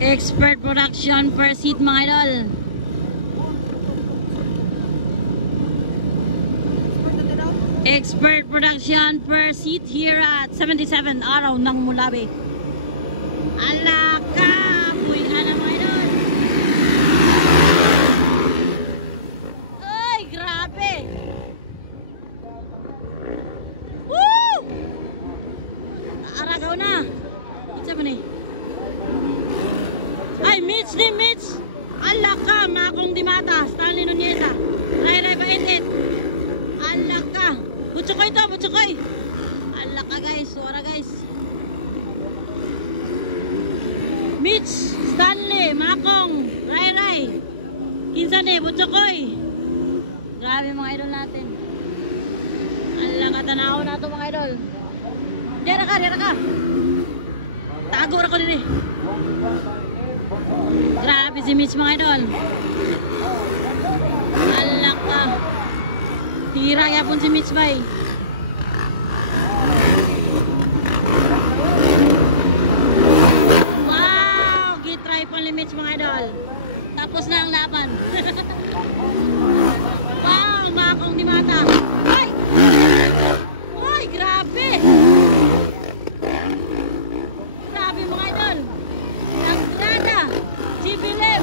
Expert production per seat mga idol. Expert production per seat here at 77 araw ng Mulabi. Alaka! Uy ka na mga idol. Ay, grabe! Woo! Aragaw na. Isa ba ni? Ay, Mitch ni Mitch! Alaka! Makong Dimata. Stanley Nuneza. Ray Paitit. Alaka! Butsukoy to, butsukoy! Alaka guys, suara guys. Mitch, Stanley, Makong, Ray. Kinsa ni, butsukoy! Grabe mga idol natin. Alaka, tanaw na ito mga idol. Dira ka! Tago ra ko din eh. Grabe si Mitch mga idol. Alaka. Tira yapon si Mitch bay. Wow, gitry pa ni Mitch mga idol. Tapos na ang laban. Wow, Makong Dimata. Ay! Ay, grabe. Grabe mga idol. Naggrada. Jibilem.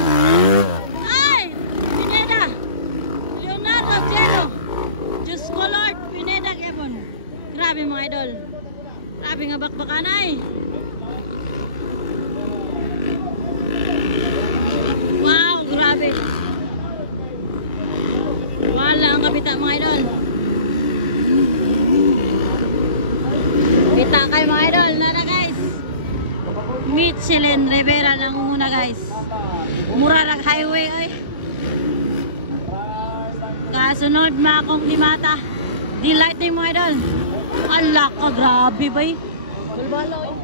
Ay! Pineda. Leonardo Cielo. Just Colord. Pineda Kevon. Grabe mga idol. Grabe nga bakbakan ay. Wow, grabe. Wala ang kabita mga idol. Bita kayo mga idol. Nara guys. Michelin Rivera lang muna guys. Murarag highway ay. Kasunod Makong Dimata. Delight din mga idol. Ala ka, grabe ba eh. Bulbalo eh.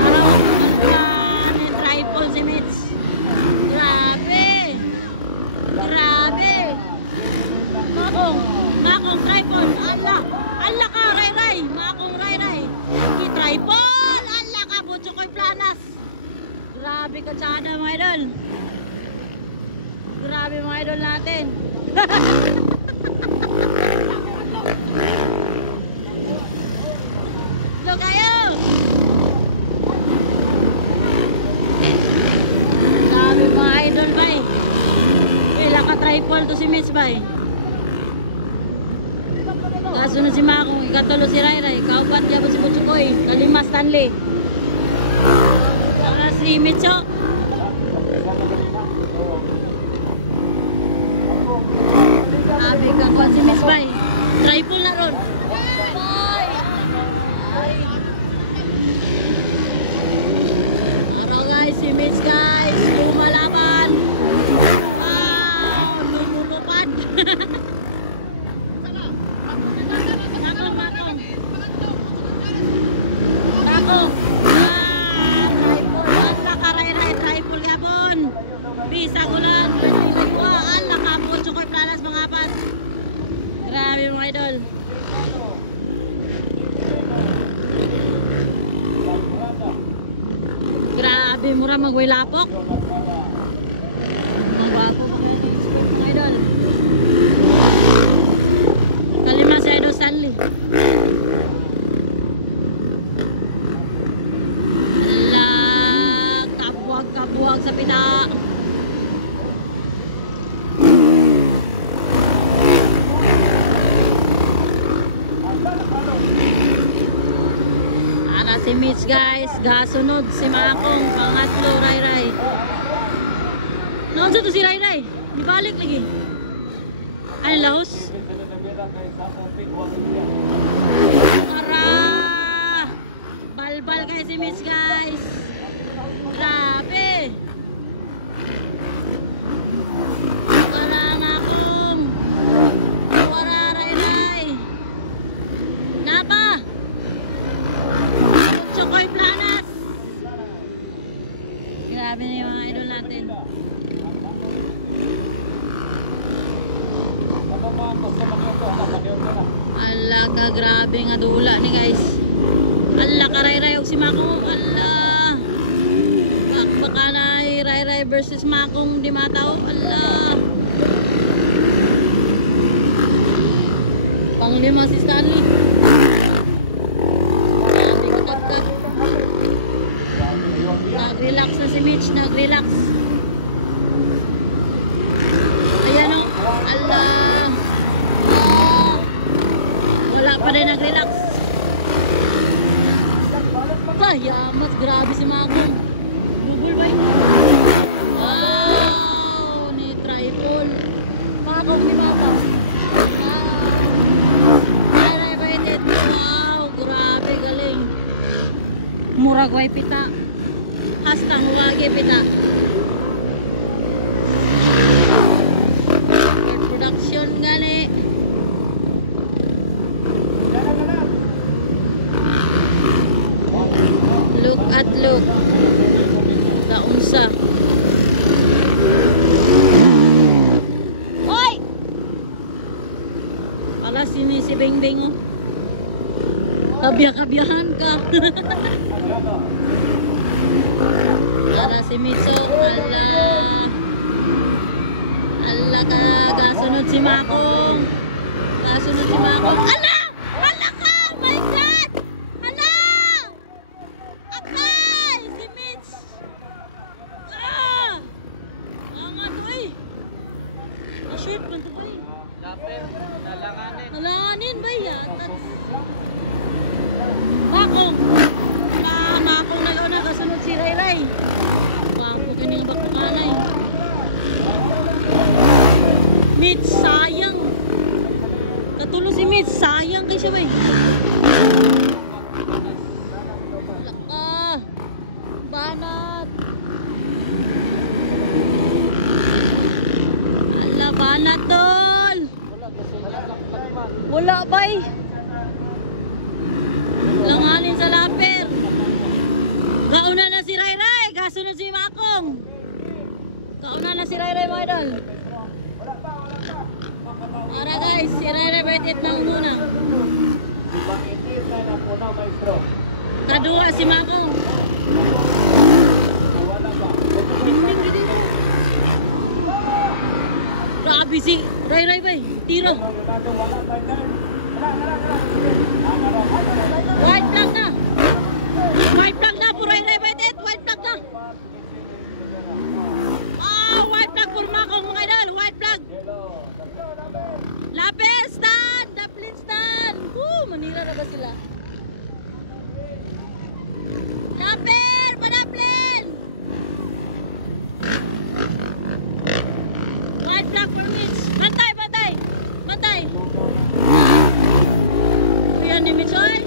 Araw na triple si Mitch. Grabe. Grabe. Makong tripod. Ala ka, Ray. Makong Ray. Tripod. Ala ka, butsukoy planas. Grabe ka tsada mga idol. Grabe mga idol natin. Lo kayo. Grabe mga idol bay. Kailan ka tripod to si Mitch bay. Kasunod si Makong, ikatulo si Ray. Kaupat niya po si Butsukoy. Kalima Stanley. Saka si Mitcho. Sabi ka kuha si Miss Bay. Triple na ron. Boy! Araw guys, si Mitch guys. Lumalaban. Wow! Lumulupad. Bisa ko lang. Ala ka po. Tsukoy planas mga apat. Grabe mga idol. Grabe mura magwailapok. Magwapo mga idol. Kalima si Idol Stanley. Ala kabuag sa pita. Si Mitch guys, gasunod si Makong, pangatlo Ray. Naon sa to si Ray? Ibalik lagi. Ano lahos? Tara! Balbal kayo si Mitch guys. Grabe! Tara Makong! Tara Ray! Napa! Tsukoy planas. Grabe na yung mga idol natin. Ala ka, grabe nga dula ni guys. Ray og si Makong. Allah. Baka na Ray versus Makong di mataw. Allah. Panglima si Stanley. Nag-relax na si Mitch, nag-relax. Ayan o, Allah. Wala pa rin nag-relax. Yamas, grabe si Makong. Bubul ba yun? Wow, ni triple. Makong ni Makong. Wow, grabe galing. Murag way pita. Hastang wagi pita. Production gani. Look at look. Kaunsa. Hoy! Ala sini si Beng Beng oh. Kabya-kabyahan ka. Para si Mitso, ala ka, kasunod si Makong. Kasunod si Makong. Ala! Ala ka! My God! Ala! Akay! Si Mitch! Ah! Angat, uy! Shoot, panto ba eh? Dapat, nalanganin. Nalanganin ba yan? Makong! Makong na yun, nakasunod si Ray Ray. Bako kining bakukanay. Mitch, sayang. Katulong si Mitch, sayang kayo siya ba eh. Laka. Banat. Ala, banat tol. Wala ba eh. Langanin sa laper. Kauna na si Ray Ray, kasunod si Makong. Kauna na si Ray Ray mga idol. Para guys, si Ray Ray bait it lang muna. Kadua si Makong. Dinding gini. Grabe si Ray Ray bay, tiro. White flag na. White flag na po Ray Ray baitit. White flag na. White flag po Makong mga idol. White flag. Lapis stand. Daplin stand. Manira na ba sila? Lapir. Padaplin. White flag for Mitch. Bantay, bantay. Bantay. Yan ni Mitch oy.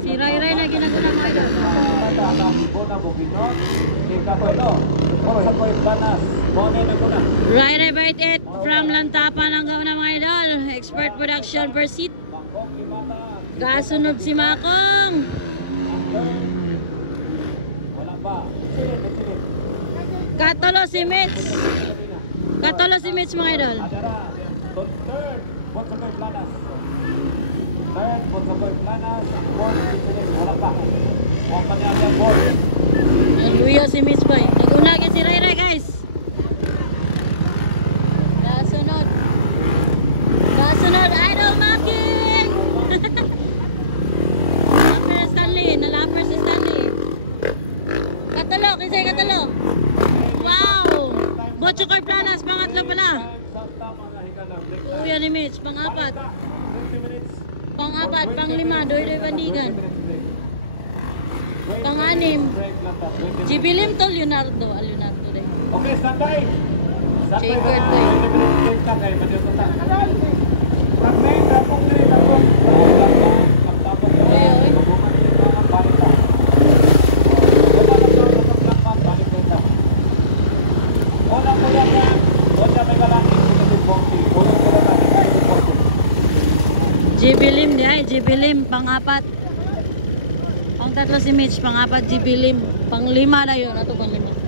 Si Ray Ray na ginaguna mo ito. Ray Ray bait it from Lantapan ang gauna mga idol. Expert production per seat. Kasunod si Makong. Katolo si Mitch. Katolo si Mitch mga idol. Hallelujah si Mitch boy. Nag-unagin si Ray Ray guys. Kasunod. Kasunod Idol Making. Lapper Stanley. Nalapper si Stanley. Katalo. Kisay katalo. Wow. Botchukay Planas. Pangatlo pala. Uya ni Mitch. Pang-apat. Pang-apat. Pang-lima. Doy-doy bandigan. Pang-anim. Jibilim to Leonardo. Leonardo rin. Okay, standby. Chambered to eh. Jibilim di ay. Jibilim. Pang-apat. Pang-tatlo si Mitch. Pang-apat Jibilim. Pang-lima na yun. Ito pang-lima.